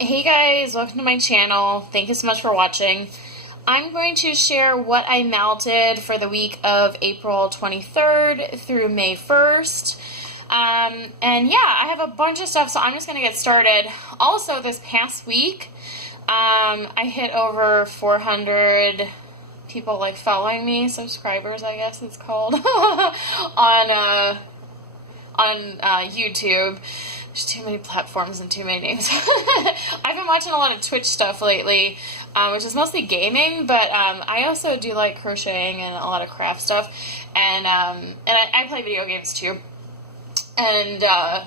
Hey guys, welcome to my channel. Thank you so much for watching. I'm going to share what I melted for the week of April 23rd through May 1st. And yeah, I have a bunch of stuff, so I'm just going to get started. Also, this past week, I hit over 400 people like following me, subscribers I guess it's called, on YouTube. There's too many platforms and too many names. I've been watching a lot of Twitch stuff lately, which is mostly gaming, but I also do like crocheting and a lot of craft stuff, and I play video games too. And I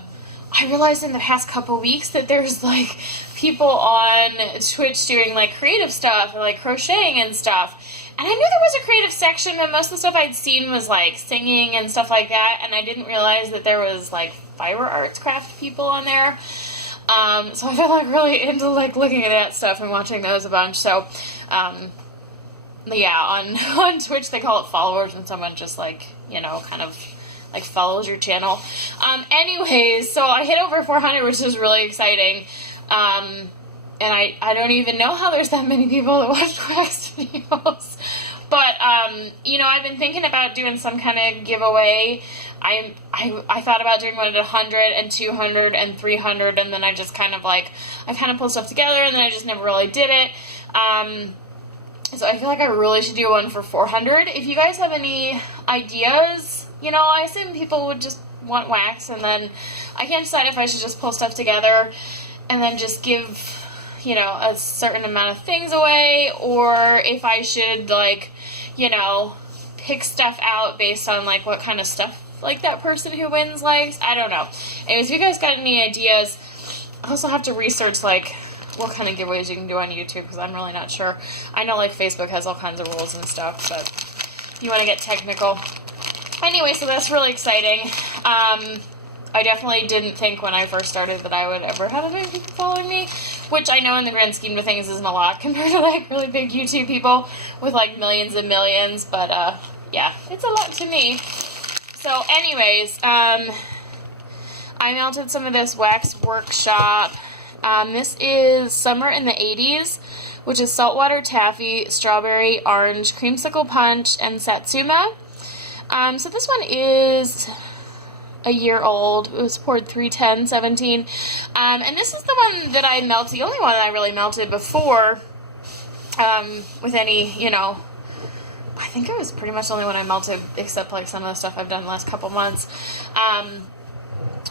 realized in the past couple weeks that there's like people on Twitch doing like creative stuff or like crocheting and stuff. And I knew there was a creative section, but most of the stuff I'd seen was like singing and stuff like that, and I didn't realize that there was like fiber arts craft people on there. So I've been like really into like looking at that stuff and watching those a bunch. So yeah, on Twitch they call it followers when someone just like, you know, kind of like follows your channel. Anyways, so I hit over 400, which is really exciting. And I don't even know how there's that many people that watch wax videos. But, you know, I've been thinking about doing some kind of giveaway. I thought about doing one at 100 and 200 and 300, and then I just kind of like, I kind of pulled stuff together, and then I just never really did it. So I feel like I really should do one for 400. If you guys have any ideas, you know, I assume people would just want wax, and then I can't decide if I should just pull stuff together and then just give, you know, a certain amount of things away, or if I should, like, you know, pick stuff out based on, like, what kind of stuff, like, that person who wins likes. I don't know. Anyways, if you guys got any ideas, I also have to research, like, what kind of giveaways you can do on YouTube, because I'm really not sure. I know, like, Facebook has all kinds of rules and stuff, but you want to get technical. Anyway, so that's really exciting. I definitely didn't think when I first started that I would ever have that many people following me, which I know in the grand scheme of things isn't a lot compared to like really big YouTube people with like millions and millions, but yeah, it's a lot to me. So anyways, I melted some of this wax workshop. This is Summer in the 80s, which is saltwater taffy, strawberry, orange, creamsicle punch, and satsuma. So this one is a year old. It was poured 3/10/17. And this is the one that I melted, the only one I really melted before, with any, you know, I think it was pretty much the only one I melted, except like some of the stuff I've done the last couple months.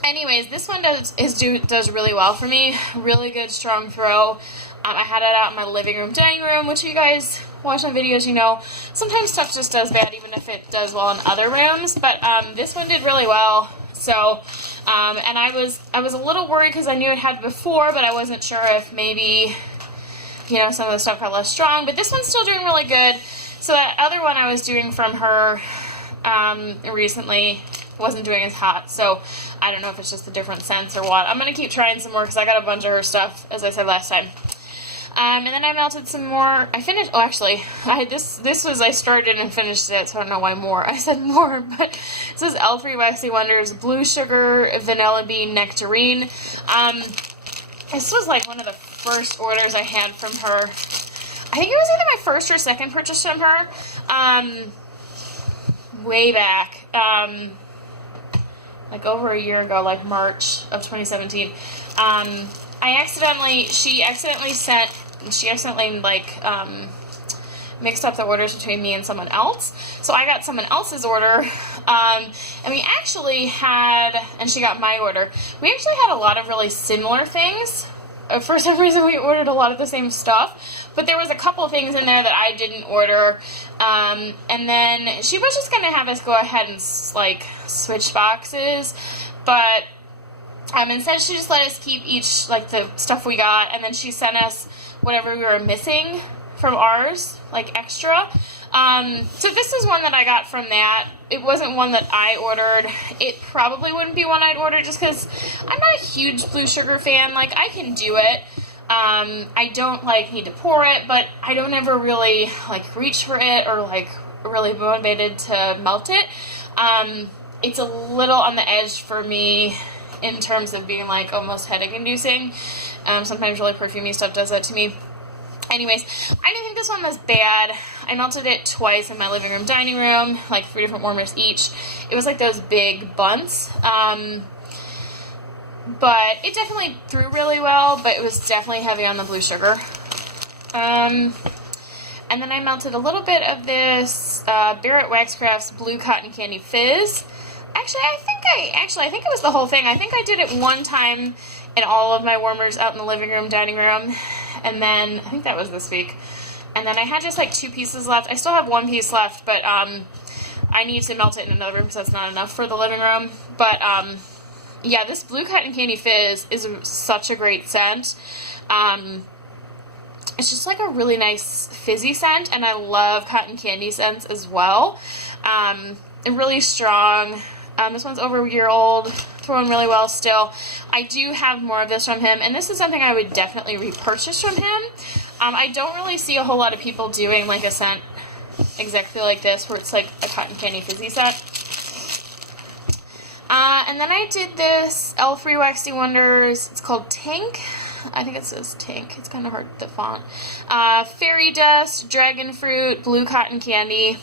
Anyways, this one does really well for me. Really good, strong throw. I had it out in my living room, dining room, which you guys watch my videos, you know, sometimes stuff just does bad even if it does well in other rooms, but this one did really well. So, and I was a little worried because I knew it had before, but I wasn't sure if maybe, you know, some of the stuff got less strong, but this one's still doing really good. So that other one I was doing from her recently wasn't doing as hot, so I don't know if it's just a different scents or what. I'm going to keep trying some more because I got a bunch of her stuff, as I said last time. And then I melted some more. I finished, oh actually, I started and finished it, so I don't know why more. I said more, but this is L3 Waxy Wonders Blue Sugar Vanilla Bean Nectarine. This was like one of the first orders I had from her. I think it was either my first or second purchase from her, way back, like over a year ago, like March of 2017. She accidentally like, mixed up the orders between me and someone else. So I got someone else's order, and we actually had, and she got my order. We actually had a lot of really similar things. For some reason we ordered a lot of the same stuff, but there was a couple of things in there that I didn't order, and then she was just going to have us go ahead and like switch boxes, but instead she just let us keep each, like, the stuff we got, and then she sent us whatever we were missing from ours, like, extra. So this is one that I got from that. It wasn't one that I ordered. It probably wouldn't be one I'd order just because I'm not a huge blue sugar fan. Like, I can do it. I don't, like, need to pour it, but I don't ever really, like, reach for it or, like, really motivated to melt it. It's a little on the edge for me in terms of being like almost headache inducing. Sometimes really perfumey stuff does that to me. Anyways, I didn't think this one was bad. I melted it twice in my living room, dining room, like 3 different warmers each. It was like those big bunts. But it definitely threw really well, but it was definitely heavy on the blue sugar. And then I melted a little bit of this Barrett Waxcraft's Blue Cotton Candy Fizz. Actually, I think it was the whole thing. I think I did it one time in all of my warmers out in the living room, dining room, and then I think that was this week. And then I had just like 2 pieces left. I still have 1 piece left, but I need to melt it in another room because that's not enough for the living room. But yeah, this Blue Cotton Candy Fizz is such a great scent. It's just like a really nice fizzy scent, and I love cotton candy scents as well. Really strong. This one's over a year old, throwing really well still. I do have more of this from him, and this is something I would definitely repurchase from him. I don't really see a whole lot of people doing like a scent exactly like this, where it's like a cotton candy fizzy scent. And then I did this L3 Waxy Wonders. It's called Tink. I think it says Tink. It's kind of hard, the font. Fairy Dust, Dragon Fruit, Blue Cotton Candy.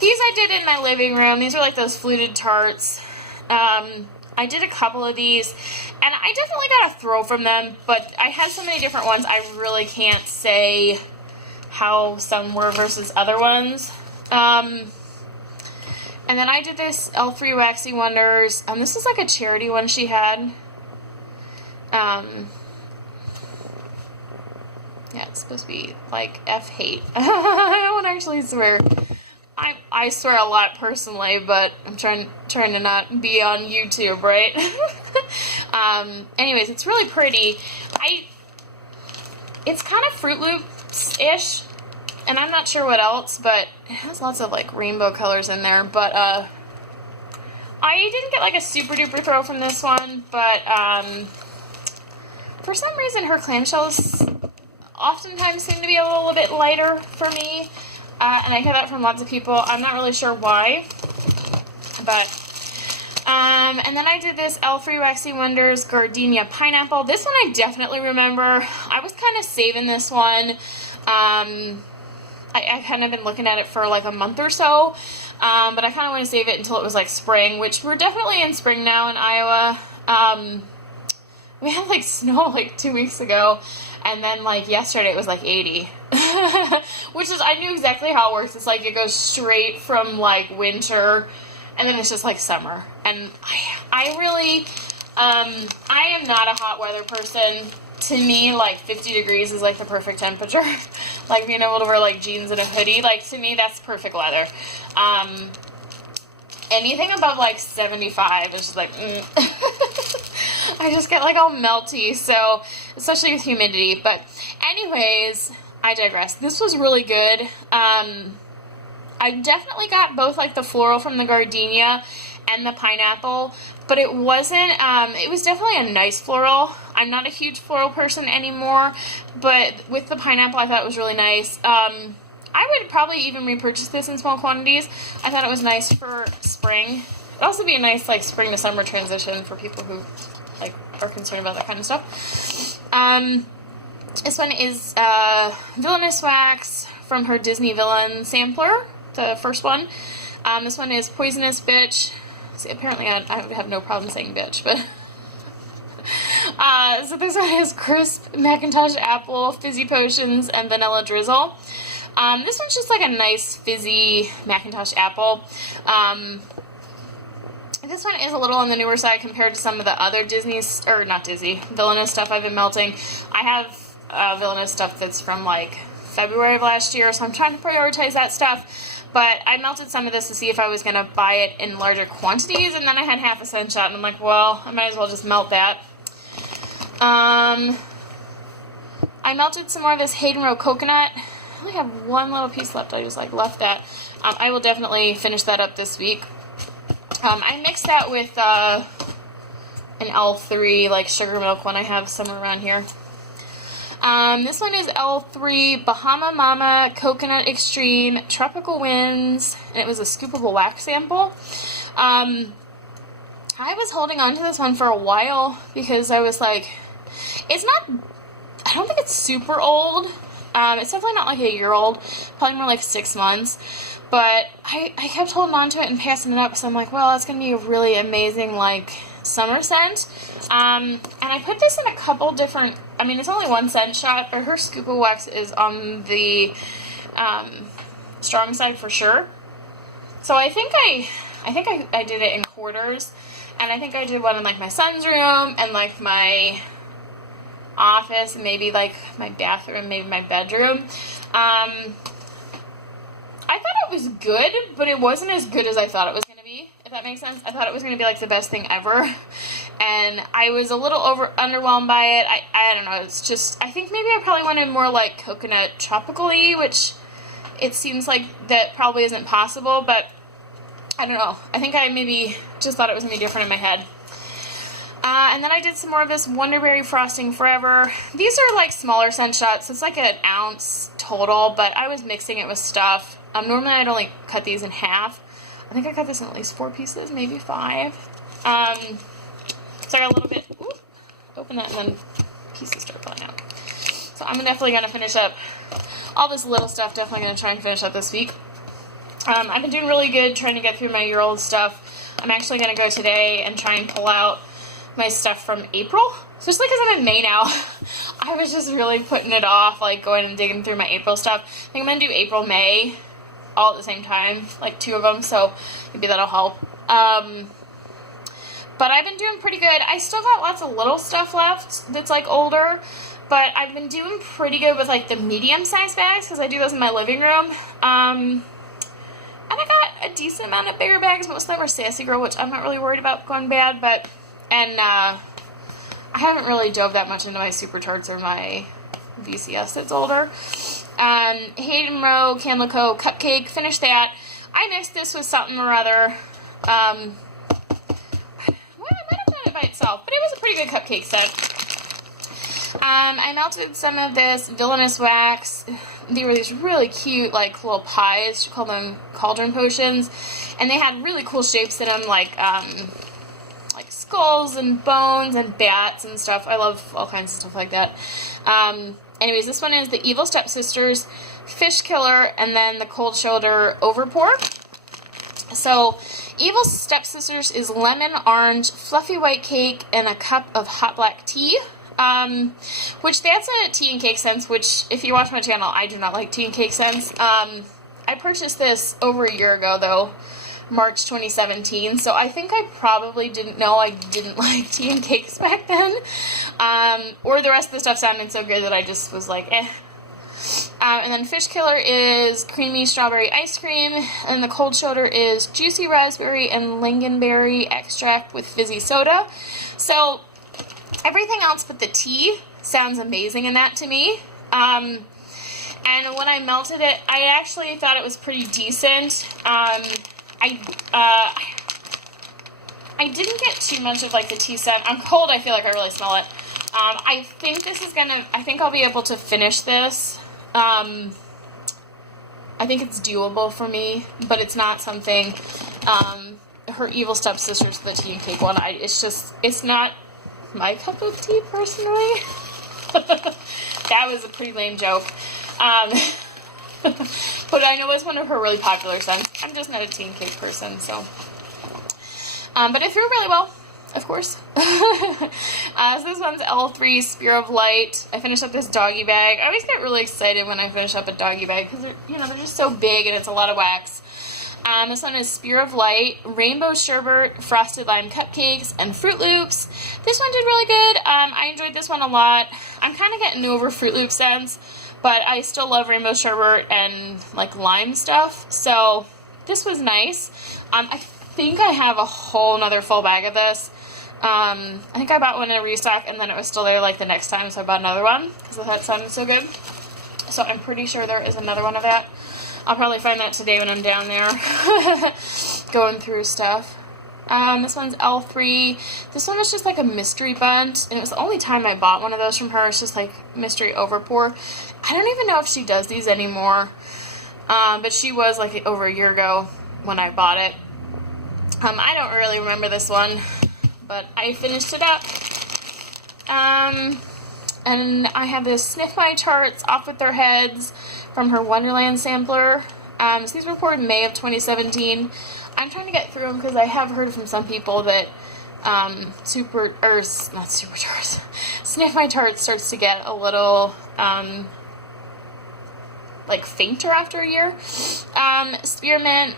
These I did in my living room. These are like those fluted tarts. I did a couple of these, and I definitely got a throw from them, but I had so many different ones, I really can't say how some were versus other ones. And then I did this L3 Waxy Wonders. This is like a charity one she had. Yeah, it's supposed to be like F-hate. I won't actually swear. I swear a lot personally, but I'm trying to not be on YouTube, right? Anyways, it's really pretty. It's kind of Fruit Loops-ish, and I'm not sure what else, but it has lots of like rainbow colors in there. But I didn't get like a super duper throw from this one, but for some reason her clamshells oftentimes seem to be a little bit lighter for me. And I hear that from lots of people. I'm not really sure why. But, and then I did this L3 Waxy Wonders Gardenia Pineapple. This one I definitely remember. I was kind of saving this one. I kind of been looking at it for like a month or so. But I kind of want to save it until it was like spring, which we're definitely in spring now in Iowa. We had like snow like 2 weeks ago. And then like yesterday it was like 80. Which is, I knew exactly how it works. It's like it goes straight from like winter and then it's just like summer. And I really, I am not a hot weather person. To me, like 50 degrees is like the perfect temperature. Like being able to wear like jeans and a hoodie, like to me that's perfect weather. Anything above like 75 is just like, I just get like all melty, so, especially with humidity. But anyways, I digress. This was really good. I definitely got both like the floral from the gardenia and the pineapple, but it wasn't, it was definitely a nice floral. I'm not a huge floral person anymore, but with the pineapple I thought it was really nice. I would probably even repurchase this in small quantities. I thought it was nice for spring. It'd also be a nice like spring to summer transition for people who like are concerned about that kind of stuff. This one is Villainous Wax from her Disney Villain sampler, the first one. This one is Poisonous Bitch. See, apparently I have no problem saying bitch, but so this one is Crisp Macintosh Apple, Fizzy Potions, and Vanilla Drizzle. This one's just like a nice fizzy Macintosh Apple. This one is a little on the newer side compared to some of the other Villainous stuff I've been melting. I have Villainous stuff that's from like February of last year, so I'm trying to prioritize that stuff. But I melted some of this to see if I was going to buy it in larger quantities, and then I had half a scent shot, and I'm like, well, I might as well just melt that. I melted some more of this Hayden Row Coconut. I only have one little piece left. I just like left that. I will definitely finish that up this week. I mixed that with an L3 like sugar milk one I have somewhere around here. This one is L3 Bahama Mama Coconut Extreme Tropical Winds, and it was a scoopable wax sample. I was holding on to this one for a while because I was like, It's not, I don't think it's super old. It's definitely not like a year old, probably more like 6 months. But I kept holding on to it and passing it up, so I'm like, well, that's going to be a really amazing, like, summer scent. And I put this in a couple different, I mean, it's only one scent shot, but her Scoop of Wax is on the strong side for sure. So I think I did it in quarters, and I think I did one in, like, my son's room, and, like, my office, and maybe, like, my bathroom, maybe my bedroom. I thought it was good, but it wasn't as good as I thought it was going to be, if that makes sense. I thought it was going to be, like, the best thing ever, and I was a little underwhelmed by it. I don't know, it's just, I think maybe I probably wanted more, like, coconut tropical-y, which it seems like that probably isn't possible, but I don't know. I think I maybe just thought it was going to be different in my head. And then I did some more of this Wonderberry Frosting Forever. These are, like, smaller scent shots, so it's like an ounce total, but I was mixing it with stuff. Normally I'd only cut these in half. I think I cut this in at least 4 pieces, maybe 5. So I got a little bit, ooh, open that, and then pieces start falling out. So I'm definitely going to finish up all this little stuff, definitely going to try and finish up this week. I've been doing really good trying to get through my year-old stuff. I'm actually going to go today and try and pull out my stuff from April, especially because I'm in May now. I was just really putting it off, like going and digging through my April stuff. I think I'm going to do April, May, all at the same time, like 2 of them, so maybe that'll help. But I've been doing pretty good. I still got lots of little stuff left that's, like, older, but I've been doing pretty good with, like, the medium-sized bags, because I do those in my living room. And I got a decent amount of bigger bags. Most of them are Sassy Girl, which I'm not really worried about going bad, but, and I haven't really dove that much into my Super Tarts or my VCS that's older. Hayden Row Canlico Cupcake, finished that. I mixed this with something or other. Well, I might have done it by itself, but it was a pretty good cupcake set. I melted some of this Villainous Wax. They were these really cute, like, little pies. She called them cauldron potions. And they had really cool shapes in them, like skulls and bones and bats and stuff. I love all kinds of stuff like that. Anyways, this one is the Evil Stepsisters Fish Killer, and then the Cold Shoulder Overpour. So, Evil Stepsisters is lemon, orange, fluffy white cake, and a cup of hot black tea. Which that's a tea and cake scents, which if you watch my channel, I do not like tea and cake scents. I purchased this over a year ago, though, March 2017, so I think I probably didn't know I didn't like tea and cakes back then. Or the rest of the stuff sounded so good that I just was like, eh. And then Fish Killer is creamy strawberry ice cream, and the Cold Shoulder is juicy raspberry and lingonberry extract with fizzy soda. So everything else but the tea sounds amazing in that to me. And when I melted it, I actually thought it was pretty decent. I didn't get too much of, like, the tea scent. I'm cold, I feel like I really smell it. I think this is gonna, I think I'll be able to finish this. I think it's doable for me, but it's not something, her Evil Stepsisters, the tea and cake one, it's not my cup of tea, personally. That was a pretty lame joke. But I know it's one of her really popular scents. I'm just not a tea and cake person, so. But it threw really well, of course. So this one's L3 Spear of Light. I finished up this doggy bag. I always get really excited when I finish up a doggy bag because they're just so big and it's a lot of wax. This one is Spear of Light, Rainbow Sherbet, Frosted Lime Cupcakes, and Fruit Loops. This one did really good. I enjoyed this one a lot. I'm kind of getting over Fruit Loop scents, but I still love Rainbow Sherbet and, like, lime stuff. So this was nice. I think I have a whole nother full bag of this. I think I bought one in a restock, and then it was still there, like, the next time, so I bought another one because I thought it sounded so good. So I'm pretty sure there is another one of that. I'll probably find that today when I'm down there going through stuff. This one's L3. This one was just like a mystery bunt, and it was the only time I bought one of those from her. It's just like mystery overpour. I don't even know if she does these anymore, but she was like over a year ago when I bought it. I don't really remember this one, but I finished it up. And I have this Sniff My Tarts Off With Their Heads from her Wonderland sampler. So these were poured in May of 2017. I'm trying to get through them because I have heard from some people that Sniff My Tarts starts to get a little like fainter after a year. Spearmint,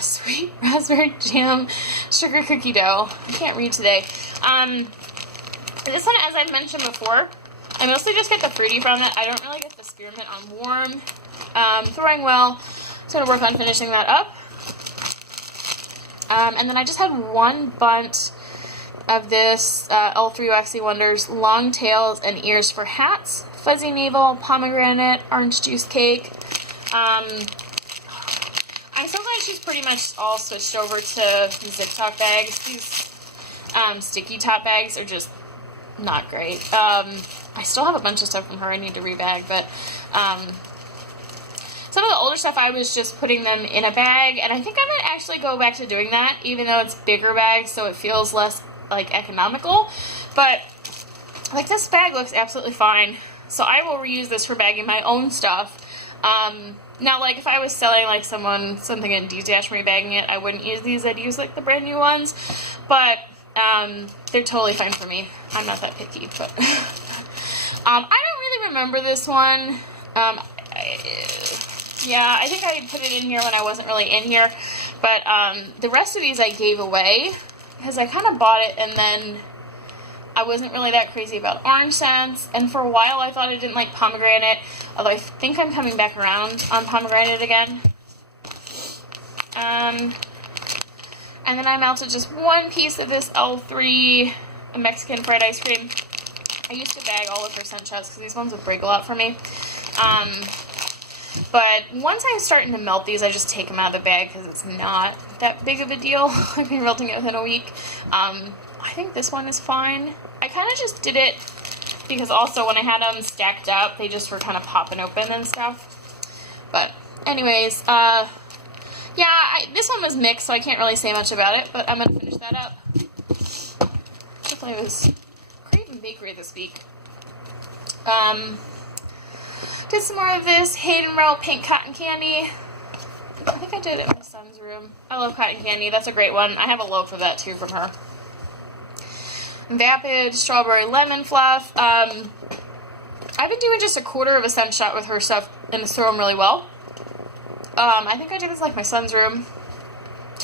sweet raspberry jam, sugar cookie dough. I can't read today. This one, as I've mentioned before, I mostly just get the fruity from it. I don't really get the spearmint on warm. Throwing well. So I'm going to work on finishing that up. And then I just had one bunt of this L3 Waxy Wonders Long Tails and Ears for Hats, Fuzzy Navel, Pomegranate, Orange Juice Cake. I'm so glad she's pretty much all switched over to zip top bags. These sticky top bags are just not great. I still have a bunch of stuff from her I need to rebag, but some of the older stuff I was just putting them in a bag, and I think I might actually go back to doing that, even though it's bigger bags, so it feels less like economical. But like this bag looks absolutely fine, so I will reuse this for bagging my own stuff. Now, like if I was selling like something in D-Dash and rebagging it, I wouldn't use these. I'd use like the brand new ones, but they're totally fine for me. I'm not that picky, but I don't really remember this one. Yeah, I think I put it in here when I wasn't really in here, but the rest of these I gave away because I kind of bought it and then I wasn't really that crazy about orange scents, and for a while I thought I didn't like pomegranate, although I think I'm coming back around on pomegranate again. And then I melted just one piece of this L3 Mexican fried ice cream. I used to bag all of her scent shots because these ones would break a lot for me. But once I'm starting to melt these, I just take them out of the bag because it's not that big of a deal. I've been melting it within a week. I think this one is fine. I kind of just did it because also when I had them stacked up, they just were kind of popping open and stuff. But anyways, yeah, this one was mixed, so I can't really say much about it, but I'm going to finish that up. Definitely was craving bakery this week. Did some more of this Hayden Row Pink Cotton Candy. I think I did it in my son's room. I love cotton candy. That's a great one. I have a loaf of that too from her. Vapid Strawberry Lemon Fluff. I've been doing just a quarter of a scent shot with her stuff in the store room really well. I think I did this like my son's room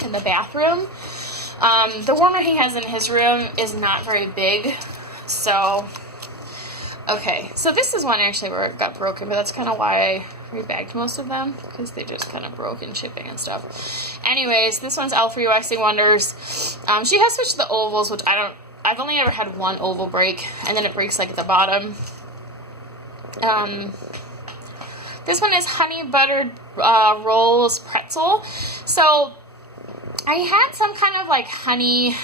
in the bathroom. The warmer he has in his room is not very big, so okay, so this is one actually where it got broken, but that's kind of why I rebagged most of them, because they just kind of broke in shipping and stuff. Anyways, this one's L3 Waxy Wonders. She has switched to the ovals, which I've only ever had one oval break, and then it breaks like at the bottom. This one is Honey Buttered Rolls Pretzel. So I had some kind of like honey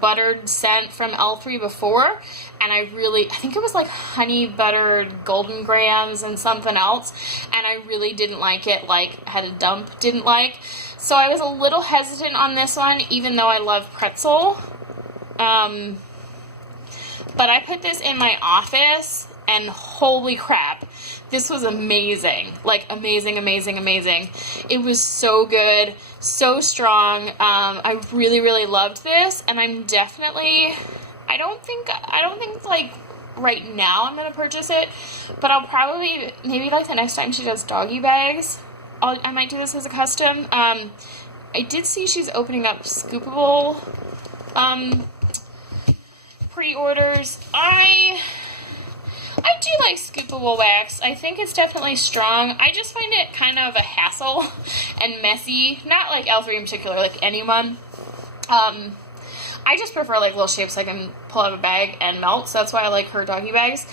buttered scent from L3 before, and I think it was like honey buttered golden grams and something else, and I really didn't like it, like had a dump, didn't like. So I was a little hesitant on this one, even though I love pretzel. But I put this in my office, and holy crap, this was amazing. Like amazing, amazing, amazing. It was so good, so strong. I really, really loved this, and I'm definitely, I don't think like right now I'm gonna purchase it, but I'll probably, maybe like the next time she does doggy bags, I might do this as a custom. I did see she's opening up scoopable pre-orders. I do like scoopable wax. I think it's definitely strong. I just find it kind of a hassle and messy. Not like L3 in particular, like anyone. I just prefer like little shapes I can pull out of a bag and melt, so that's why I like her doggy bags.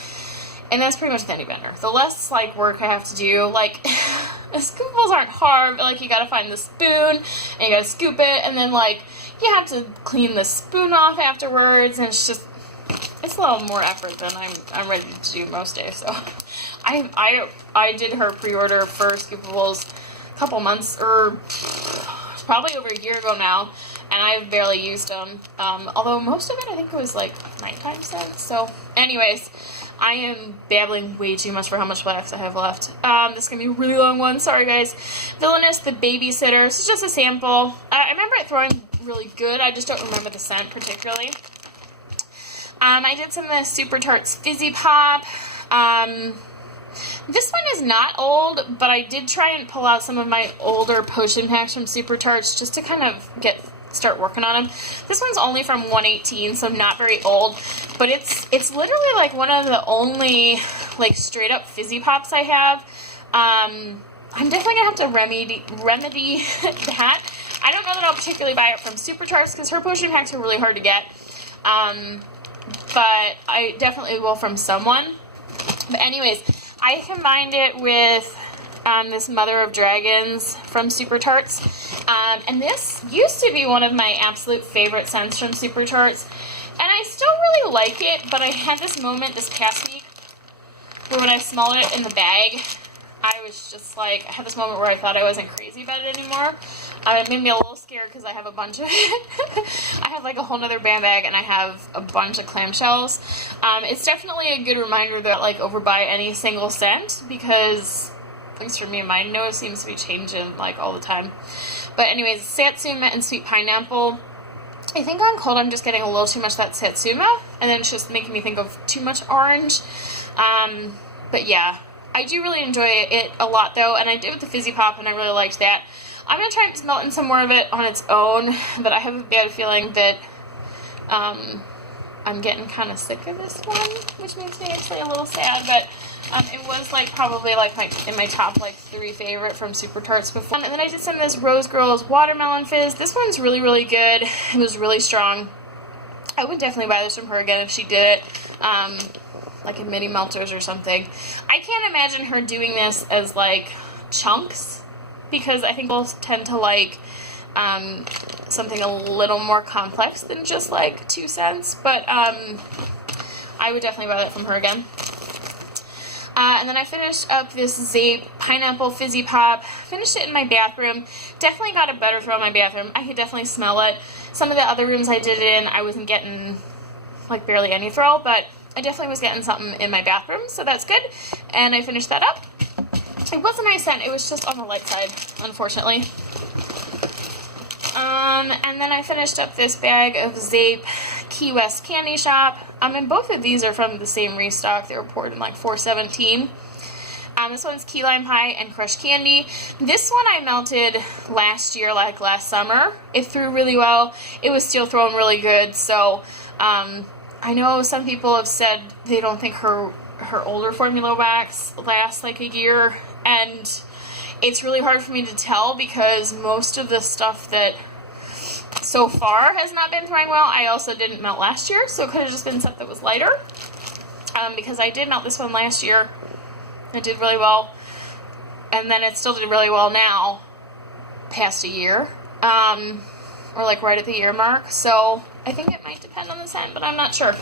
And that's pretty much with any vendor. The less like work I have to do, like the scoopables aren't hard, but like you gotta find the spoon and you gotta scoop it, and then like you have to clean the spoon off afterwards, and it's a little more effort than I'm ready to do most days. So I did her pre-order for scoopables a couple months, or probably over a year ago now, and I've barely used them. Although most of it I think it was like nighttime scents. So anyways, I am babbling way too much for how much wax I have left. This is going to be a really long one. Sorry, guys. Villainous, the Babysitter. This is just a sample. I remember it throwing really good. I just don't remember the scent particularly. I did some of the Super Tarts Fizzy Pop. This one is not old, but I did try and pull out some of my older potion packs from Super Tarts just to kind of start working on them. This one's only from 118, so not very old, but it's literally like one of the only like straight up fizzy pops I have. I'm definitely gonna have to remedy that. I don't know that I'll particularly buy it from Super Tarts because her potion packs are really hard to get, but I definitely will from someone. But anyways, I combined it with this Mother of Dragons from Super Tarts. And this used to be one of my absolute favorite scents from Super Tarts. And I still really like it, but I had this moment this past week where when I smelled it in the bag, I was just like, I had this moment where I thought I wasn't crazy about it anymore. It made me a little scared because I have a bunch of it. I have like a whole nother band bag and I have a bunch of clamshells. It's definitely a good reminder that like overbuy any single scent because, at least for me, my nose seems to be changing like all the time. But anyways, Satsuma and Sweet Pineapple. I think on cold I'm just getting a little too much of that Satsuma, and then it's just making me think of too much orange. But yeah, I do really enjoy it a lot though, and I did with the Fizzy Pop and I really liked that. I'm going to try and melting some more of it on its own, but I have a bad feeling that I'm getting kind of sick of this one, which makes me actually a little sad, but it was like probably like in my top like 3 favorite from Super Tarts before. And then I did some of this Rose Girls Watermelon Fizz. This one's really, really good. It was really strong. I would definitely buy this from her again if she did it, like in mini melters or something. I can't imagine her doing this as like chunks, because I think we'll tend to like something a little more complex than just like 2 cents, but I would definitely buy that from her again. And then I finished up this Zape Pineapple Fizzy Pop. Finished it in my bathroom. Definitely got a better throw in my bathroom. I could definitely smell it. Some of the other rooms I did it in, I wasn't getting like barely any throw, but I definitely was getting something in my bathroom, so that's good. And I finished that up. It was a nice scent. It was just on the light side, unfortunately. And then I finished up this bag of Zape Key West Candy Shop. And both of these are from the same restock. They were poured in like 417. This one's Key Lime Pie and Crushed Candy. This one I melted last year, like last summer. It threw really well. It was still throwing really good. So I know some people have said they don't think her older formula wax lasts like a year. And it's really hard for me to tell because most of the stuff that so far has not been throwing well. I also didn't melt last year, so it could have just been stuff that was lighter. Because I did melt this one last year. It did really well. And then it still did really well now, past a year. Or like right at the year mark. So I think it might depend on the scent, but I'm not sure.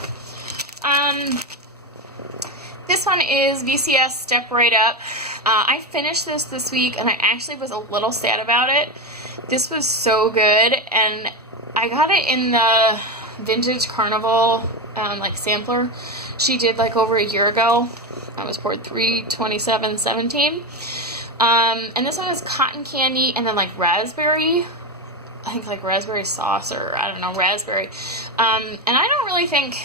This one is VCS Step Right Up. I finished this week, and I actually was a little sad about it. This was so good, and I got it in the Vintage Carnival like sampler she did like over a year ago. I was poured 3/27/17. And this one is cotton candy and then like raspberry. I think like raspberry sauce or I don't know, raspberry. And I don't really think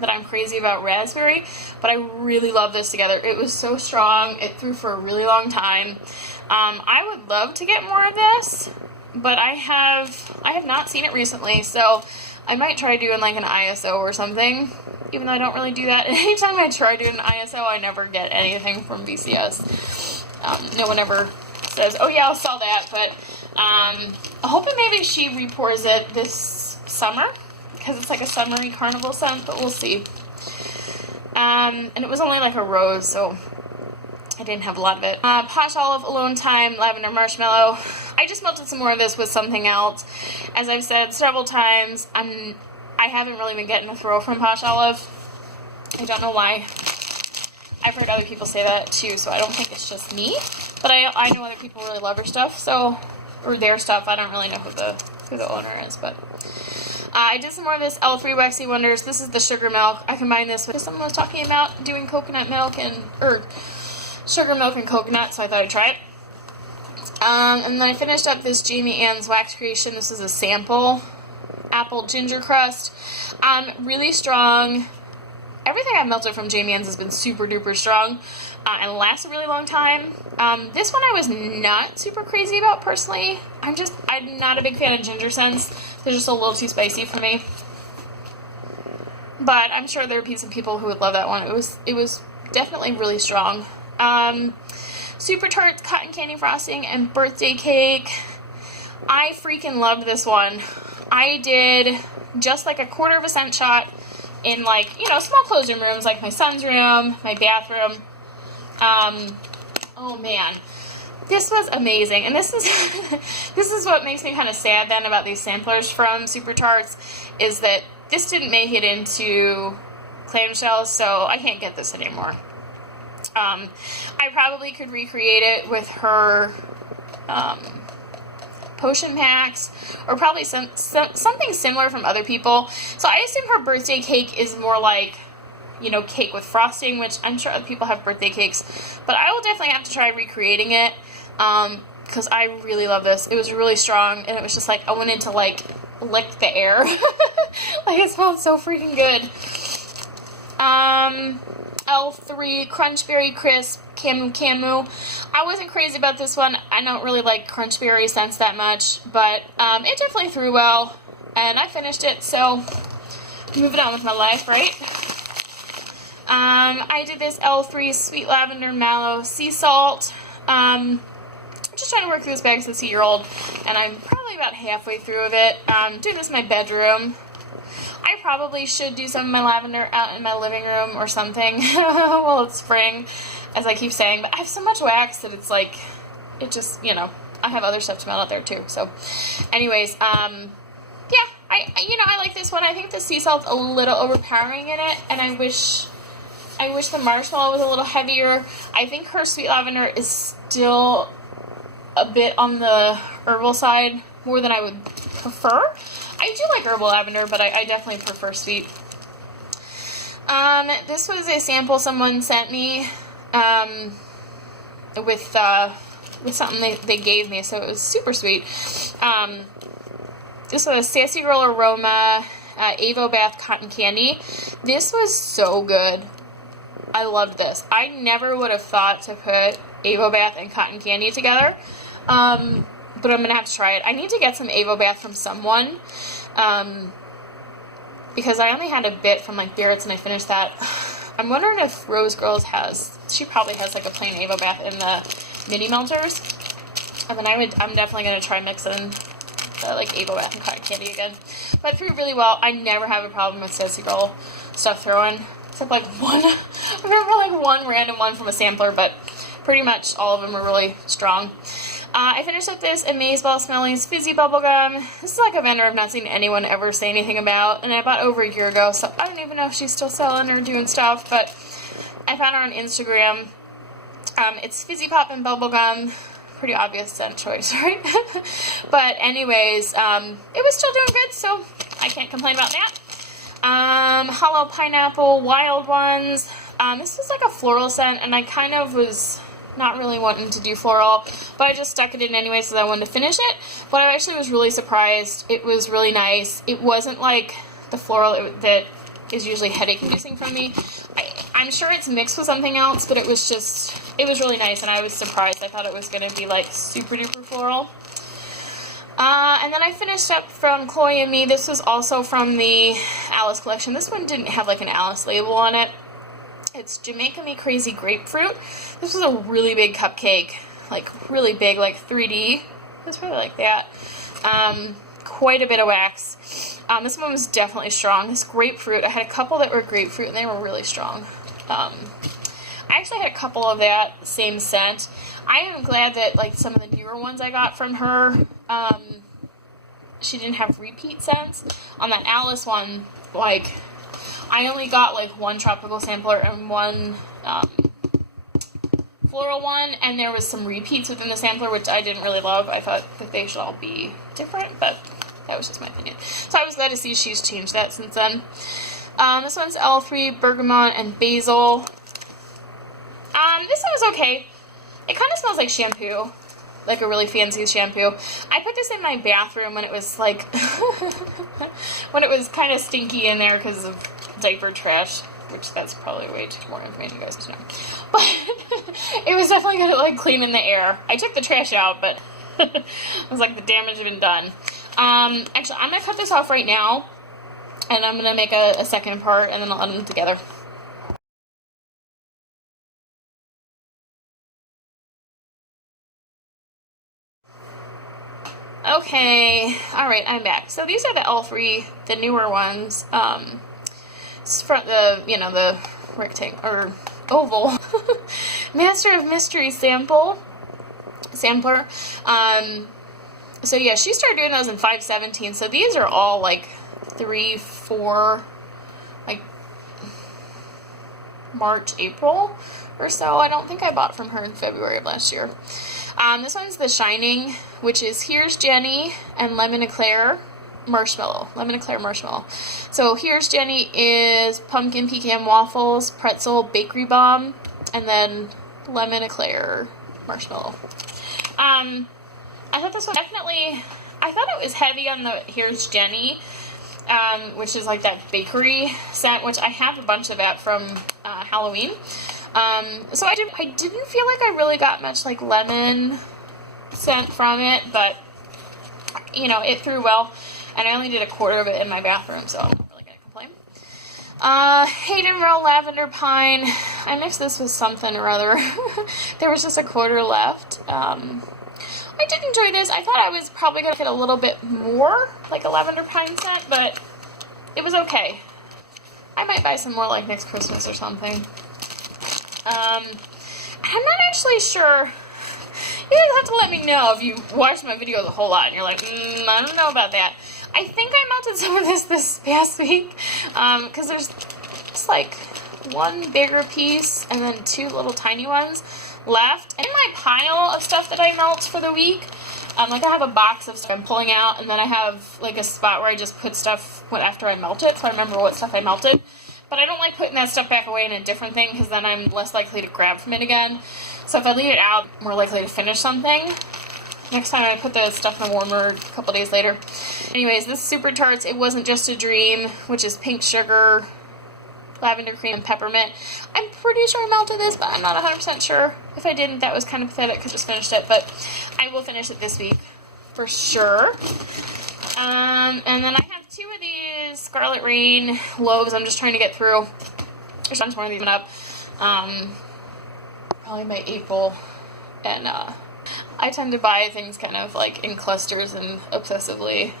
that I'm crazy about raspberry, but I really love this together. It was so strong. It threw for a really long time. I would love to get more of this, but I have not seen it recently, so I might try doing like an ISO or something, even though I don't really do that. Anytime I try doing an ISO, I never get anything from VCS. No one ever says, oh yeah, I'll sell that, but I'm hoping maybe she repours it this summer, because it's like a summery carnival scent, but we'll see. And it was only like a rose, so I didn't have a lot of it. Posh Olive, Alone Time, Lavender Marshmallow. I just melted some more of this with something else. As I've said several times, I haven't really been getting a throw from Posh Olive. I don't know why. I've heard other people say that too, so I don't think it's just me. But I know other people really love her stuff, so, or their stuff. I don't really know who the owner is, but. I did some more of this L3 Waxy Wonders. This is the sugar milk. I combined this with someone was talking about doing coconut milk or sugar milk and coconut, so I thought I'd try it. And then I finished up this Jamie Ann's Wax Creation. This is a sample apple ginger crust. Really strong. Everything I've melted from Jamie Ann's has been super duper strong and lasts a really long time. This one I was not super crazy about personally. I'm not a big fan of ginger scents. They're just a little too spicy for me. But I'm sure there are some people who would love that one. It was definitely really strong. Super Tarts Cotton Candy Frosting and Birthday Cake. I freaking loved this one. I did just like a 1/4 cent shot in like, you know, small closed-room rooms like my son's room, my bathroom. Oh man, this was amazing. And this is this is what makes me kind of sad then about these samplers from Super Tarts, is that this didn't make it into clamshells, so I can't get this anymore. I probably could recreate it with her potion packs, or probably something similar from other people. So I assume her birthday cake is more like, you know, cake with frosting, which I'm sure other people have birthday cakes, but I will definitely have to try recreating it, because I really love this. It was really strong, and it was just like, I wanted to like lick the air. Like, it smelled so freaking good. L3 Crunchberry Crisp Camu. I wasn't crazy about this one. I don't really like crunchberry scents that much, but it definitely threw well, and I finished it, so moving on with my life, right? I did this L3 Sweet Lavender Mallow Sea Salt. I'm just trying to work through this bag as a 6-year-old, and I'm probably about halfway through of it. Doing this in my bedroom. I probably should do some of my lavender out in my living room or something while it's spring, as I keep saying, but I have so much wax that it's like, it just, you know, I have other stuff to melt out there too. So anyways, yeah, I like this one. I think the sea salt's a little overpowering in it, and I wish the marshmallow was a little heavier. I think her sweet lavender is still a bit on the herbal side more than I would prefer. I do like herbal lavender, but I definitely prefer sweet. This was a sample someone sent me with something they gave me, so it was super sweet. This was Sassy Girl Aroma Avo Bath Cotton Candy. This was so good. I loved this. I never would have thought to put Avo Bath and cotton candy together. But I'm going to have to try it. I need to get some Avo Bath from someone, because I only had a bit from like Barrett's and I finished that. I'm wondering if Rose Girls she probably has like a plain Avo Bath in the mini melters. And then I'm definitely going to try mixing like Avo Bath and cotton candy again. But it threw really well. I never have a problem with Sassy Girl stuff throwing, except like one. I remember like one random one from a sampler, but pretty much all of them are really strong. I finished up this Amazeball Smellies Fizzy Bubblegum. This is like a vendor I've not seen anyone ever say anything about, and I bought over a year ago, so I don't even know if she's still selling or doing stuff, but I found her on Instagram. It's Fizzy Pop and Bubblegum. Pretty obvious scent choice, right? But anyways, it was still doing good, so I can't complain about that. Hollow Pineapple Wild Ones. This was like a floral scent, and I kind of was not really wanting to do floral, but I just stuck it in anyway so that I wanted to finish it. But I actually was really surprised. It was really nice. It wasn't like the floral that is usually headache inducing from me. I'm sure it's mixed with something else, but it was really nice, and I was surprised. I thought it was going to be like super duper floral. And then I finished up from Chloe and Me. This was also from the Alice collection. This one didn't have like an Alice label on it. It's Jamaica Me Crazy Grapefruit. This was a really big cupcake, like really big, like 3D. It was probably like that. Quite a bit of wax. This one was definitely strong. This grapefruit, I had a couple that were grapefruit, and they were really strong. I actually had a couple of that same scent. I am glad that like some of the newer ones I got from her, she didn't have repeat scents. On that Alice one, like, I only got like one tropical sampler and one floral one, and there was some repeats within the sampler, which I didn't really love. I thought that they should all be different, but That was just my opinion. So I was glad to see she's changed that since then. This one's L3 Bergamot and Basil. This one was okay. It kind of smells like shampoo, like a really fancy shampoo. I put this in my bathroom when it was like, when it was kind of stinky in there because of diaper trash, which that's probably way too more information you guys to know. But it was definitely gonna like clean in the air. I took the trash out, but it was like the damage had been done. Actually, I'm gonna cut this off right now, and I'm gonna make a second part, and then I'll add them together. Okay, alright, I'm back. So these are the L3, the newer ones. It's from the, you know, the rectangle, or oval. Master of Mystery sampler. So yeah, she started doing those in 5/17, so these are all like 3, 4, like March, April or so. I don't think I bought from her in February of last year. This one's The Shining, which is Here's Jenny and Lemon Eclair Marshmallow. Lemon Eclair Marshmallow. So Here's Jenny is pumpkin pecan waffles, pretzel, bakery bomb, and then Lemon Eclair Marshmallow. I thought this one definitely, I thought it was heavy on the Here's Jenny, which is like that bakery scent, which I have a bunch of that from Halloween. So I didn't feel like I really got much like lemon scent from it, but you know, it threw well, and I only did a quarter of it in my bathroom, so I'm not really gonna complain. Hayden Row Lavender Pine. I mixed this with something or other. There was just a quarter left. I did enjoy this. I thought I was probably gonna get a little bit more like a lavender pine scent, but it was okay. I might buy some more like next Christmas or something. I'm not actually sure. You guys have to let me know if you watch my videos a whole lot and you're like, I don't know about that. I think I melted some of this past week, because there's just like one bigger piece and then 2 little tiny ones left. And in my pile of stuff that I melt for the week, like I have a box of stuff I'm pulling out, and then I have like a spot where I just put stuff after I melt it, so I remember what stuff I melted. But I don't like putting that stuff back away in a different thing, because then I'm less likely to grab from it again. So if I leave it out, I'm more likely to finish something. Next time I put the stuff in the warmer a couple days later. Anyways, this Super Tarts, It Wasn't Just a Dream, which is pink sugar, lavender cream, and peppermint. I'm pretty sure I melted this, but I'm not 100% sure. If I didn't, that was kind of pathetic because I just finished it, but I will finish it this week for sure. And then I have 2 of these Scarlet Rain loaves I'm just trying to get through. There's tons more of these up. Probably by April. And I tend to buy things kind of like in clusters and obsessively.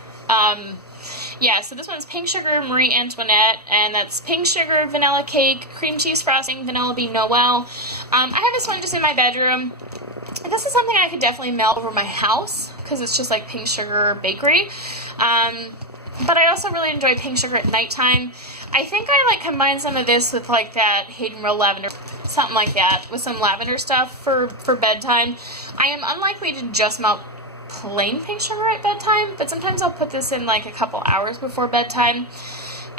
Yeah, so this one's Pink Sugar Marie Antoinette, and that's pink sugar, vanilla cake, cream cheese frosting, vanilla bean Noel. I have this one just in my bedroom. This is something I could definitely melt over my house, because it's just like pink sugar bakery. But I also really enjoy pink sugar at nighttime. I think I like combine some of this with like that Hayden Row lavender, something like that, with some lavender stuff for bedtime. I am unlikely to just melt plain pink sugar at bedtime, but sometimes I'll put this in like a couple hours before bedtime,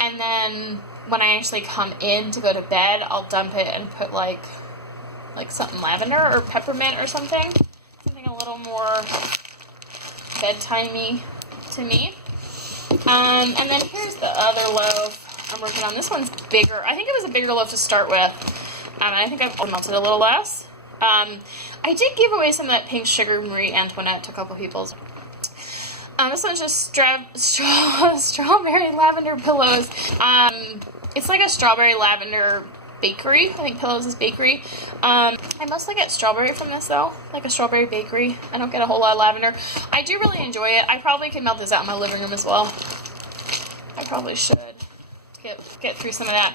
and then when I actually come in to go to bed, I'll dump it and put like something lavender or peppermint or something a little more bedtimey to me. And then here's the other loaf I'm working on. This one's bigger. I think it was a bigger loaf to start with, and I think I've melted a little less. I did give away some of that pink sugar Marie Antoinette to a couple people's. This one's just strawberry lavender pillows. It's like a strawberry lavender bakery. I think Pillows is bakery. I mostly get strawberry from this though, like a strawberry bakery. I don't get a whole lot of lavender. I do really enjoy it. I probably could melt this out in my living room as well. I probably should get through some of that.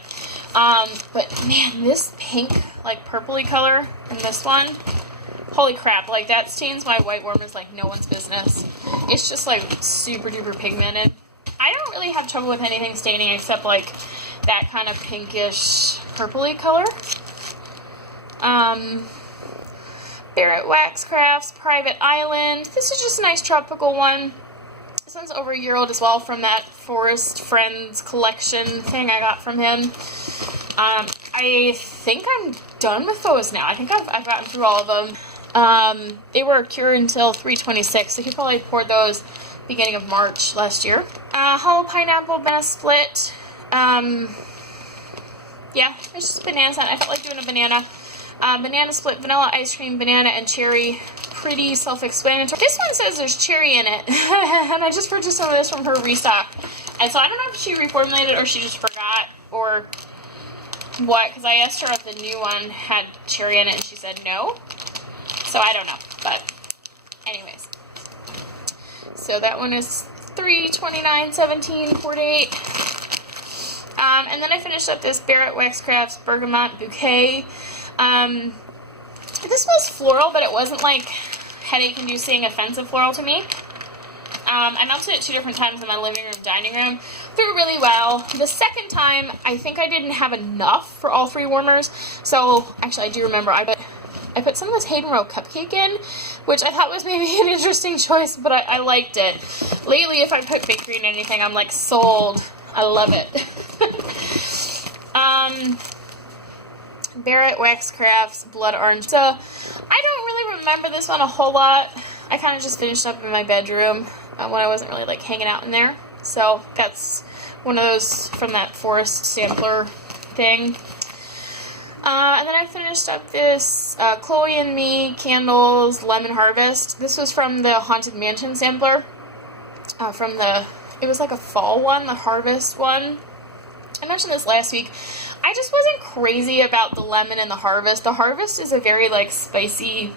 But man, this pink, like purpley color in this one, holy crap, like that stains my white warmers like no one's business. It's just like super duper pigmented. I don't really have trouble with anything staining except like that kind of pinkish purpley color. Barrett Wax Crafts Private Island. This is just a nice tropical one. This one's over a year old as well, from that Forest Friends collection thing I got from him. I think I'm done with those now. I think I've gotten through all of them. They were cured until 3/26, so he probably poured those beginning of March last year. Hollow pineapple, banana split. Yeah, it's just banana scent. I felt like doing a banana. Banana split, vanilla ice cream, banana, and cherry. Pretty self-explanatory. This one says there's cherry in it, and I just purchased some of this from her restock. And so I don't know if she reformulated or she just forgot or what, because I asked her if the new one had cherry in it, and she said no. So I don't know, but anyways. So that one is 3/29/17, 4/8. And then I finished up this Barrett Waxcrafts Bergamot Bouquet. This was floral, but it wasn't like headache-inducing, offensive floral to me. I melted it 2 different times in my living room, dining room. Threw really well. The second time, I think I didn't have enough for all 3 warmers. So, actually, I do remember I put some of this Hayden Row cupcake in, which I thought was maybe an interesting choice, but I liked it. Lately, if I put bakery in anything, I'm like, sold. I love it. Barrett Waxcrafts Blood Orange. So, I don't really remember this one a whole lot. I kind of just finished up in my bedroom when I wasn't really like hanging out in there. So, that's one of those from that Forest sampler thing. And then I finished up this Chloe and Me Candles Lemon Harvest. This was from the Haunted Mansion sampler. It was like a fall one, the Harvest one. I mentioned this last week. I just wasn't crazy about the lemon and the Harvest. The Harvest is a very like spicy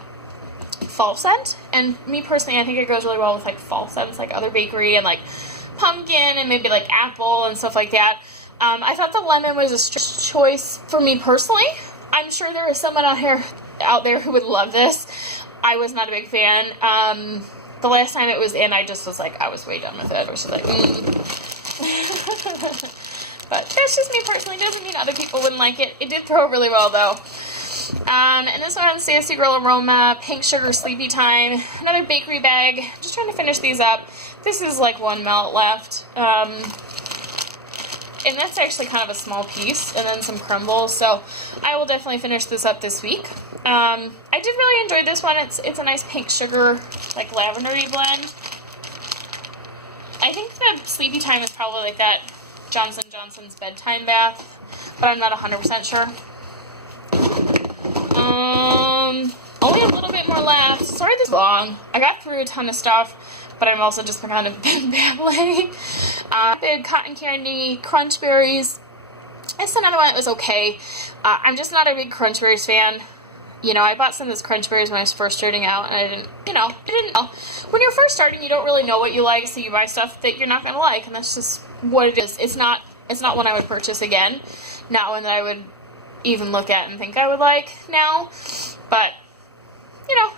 fall scent, and me personally, I think it goes really well with like fall scents, like other bakery and like pumpkin and maybe like apple and stuff like that. I thought the lemon was a choice for me personally. I'm sure there is someone out there who would love this. I was not a big fan. The last time it was in, I just was like, I was way done with it. I was just like, But that's just me personally. Doesn't mean other people wouldn't like it. It did throw really well though. And this one, Sassy Girl Aroma, Pink Sugar Sleepy Time. Another bakery bag. Just trying to finish these up. This is like 1 melt left. And that's actually kind of a small piece, and then some crumbles, so I will definitely finish this up this week. I did really enjoy this one. It's a nice pink sugar, like lavendery blend. I think the Sleepy Time is probably like that Johnson & Johnson's bedtime bath, but I'm not 100% sure. Only a little bit more left. Sorry this is long. I got through a ton of stuff, but I'm also just kind of been babbling. Big cotton candy, crunch berries. It's another one that was okay. I'm just not a big crunch berries fan. You know, I bought some of this crunch berries when I was first starting out, and I didn't know. When you're first starting, you don't really know what you like, so you buy stuff that you're not going to like, and that's just what it is. It's not one I would purchase again. Not one that I would even look at and think I would like now. But you don't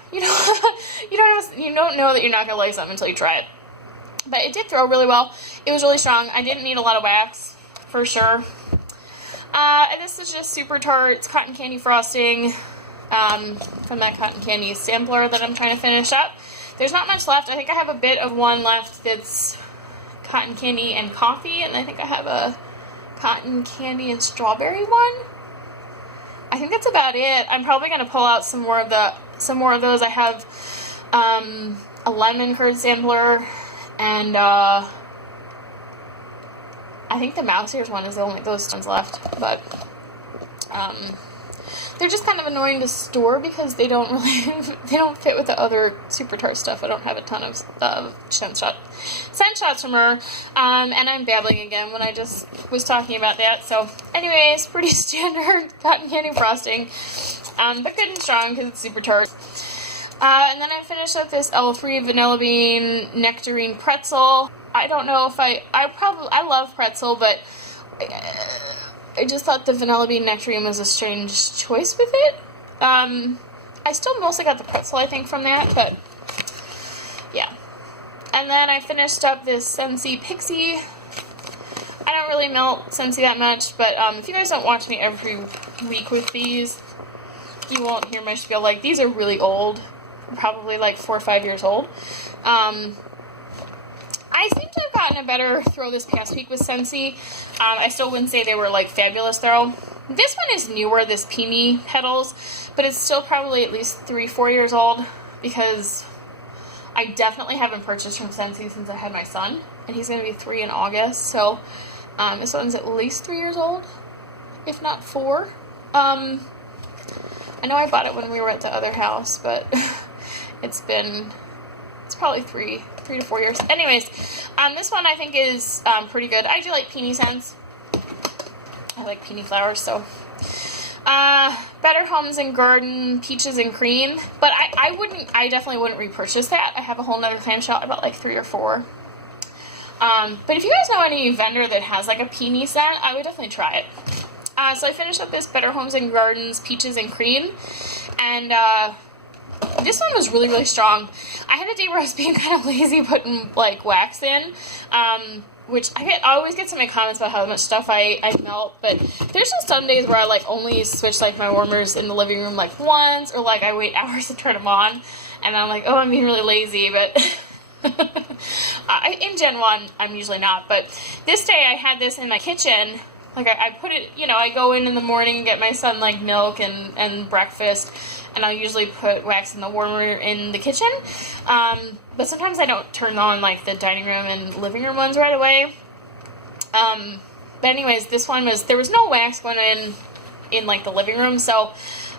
know that you're not going to like something until you try it. But it did throw really well. It was really strong. I didn't need a lot of wax, for sure. And this was just Super Tarts cotton candy frosting from that cotton candy sampler that I'm trying to finish up. There's not much left. I think I have a bit of one left that's cotton candy and coffee, and I think I have a cotton candy and strawberry one. I think that's about it. I'm probably going to pull out some more of those. I have a lemon curd sampler, and I think the mouse ears one is the only those ones left, but they're just kind of annoying to store because they don't fit with the other Super Tart stuff. I don't have a ton of scent shots from her, and I'm babbling again when I just was talking about that. So anyways, pretty standard cotton candy frosting, but good and strong because it's Super Tart. And then I finished up this L3 Vanilla Bean Nectarine Pretzel. I don't know if I love pretzel, but I just thought the Vanilla Bean Nectarine was a strange choice with it. I still mostly got the pretzel, I think, from that, but yeah. And then I finished up this Scentsy Pixie. I don't really melt Scentsy that much, but if you guys don't watch me every week with these, you won't hear my spiel. Like, these are really old. Probably like 4 or 5 years old. I seem to have gotten a better throw this past week with Scentsy. I still wouldn't say they were like fabulous throw. This one is newer, this Peony Petals, but it's still probably at least 3-4 years old because I definitely haven't purchased from Scentsy since I had my son, and he's going to be 3 in August, so this one's at least 3 years old, if not 4. I know I bought it when we were at the other house, but it's probably 3 to 4 years. Anyways, this one I think is pretty good. I do like peony scents. I like peony flowers, so. Better Homes and Garden, Peaches and Cream, but I definitely wouldn't repurchase that. I have a whole nother clamshell. I bought like 3 or 4. But if you guys know any vendor that has like a peony scent, I would definitely try it. So I finished up this Better Homes and Gardens Peaches and Cream, and this one was really, really strong. I had a day where I was being kind of lazy putting like wax in, which I always get so many comments about how much stuff I melt, but there's just some days where I like only switch like my warmers in the living room like once, or like I wait hours to turn them on, and I'm like, oh, I'm being really lazy, but in Gen 1, I'm usually not, but this day I had this in my kitchen. Like, I put it, you know, I go in the morning and get my son, like, milk and breakfast, and I'll usually put wax in the warmer in the kitchen, but sometimes I don't turn on, like, the dining room and living room ones right away. But anyways, this one there was no wax going in like, the living room, so,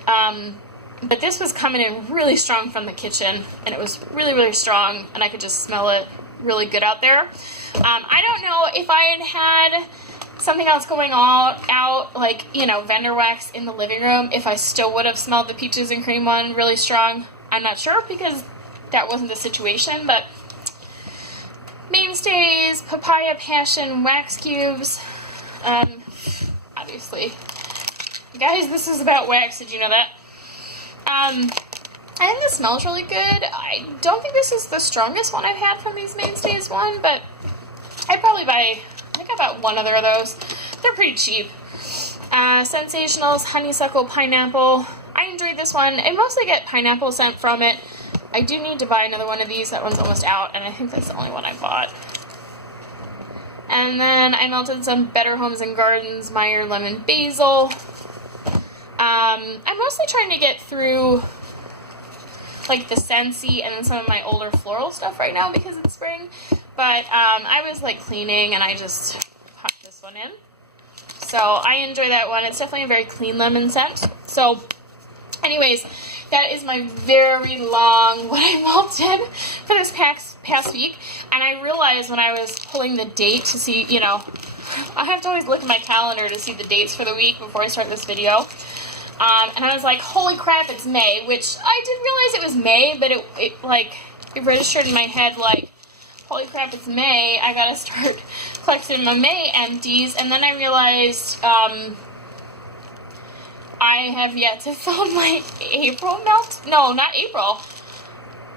but this was coming in really strong from the kitchen, and it was really, really strong, and I could just smell it really good out there. I don't know if I had something else going out, like, you know, vendor wax in the living room, if I still would have smelled the Peaches and Cream one really strong. I'm not sure, because that wasn't the situation, but Mainstays, Papaya Passion Wax Cubes, obviously. Guys, this is about wax, did you know that? I think this smells really good. I don't think this is the strongest one I've had from these Mainstays one, but I'd probably buy, I think I bought one other of those. They're pretty cheap. Sensationals, Honeysuckle, Pineapple. I enjoyed this one. I mostly get pineapple scent from it. I do need to buy another one of these. That one's almost out, and I think that's the only one I bought. And then I melted some Better Homes and Gardens Meyer Lemon Basil. I'm mostly trying to get through like the Scentsy and then some of my older floral stuff right now because it's spring. But I was like cleaning and I just popped this one in. So I enjoy that one. It's definitely a very clean lemon scent. So anyways, that is my very long what I melted for this past week. And I realized when I was pulling the date to see, you know, I have to always look at my calendar to see the dates for the week before I start this video. And I was like, holy crap, it's May, which I didn't realize it was May, but it registered in my head like, holy crap, it's May, I gotta start collecting my May empties. And then I realized I have yet to fill my April melt. No, not April.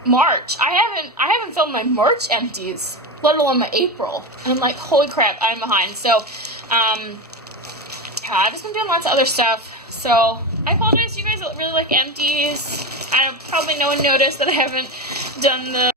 March. I haven't filled my March empties, let alone my April. And I'm like, holy crap, I'm behind. So I've just been doing lots of other stuff. So I apologize, you guys really like empties. Probably no one noticed that I haven't done the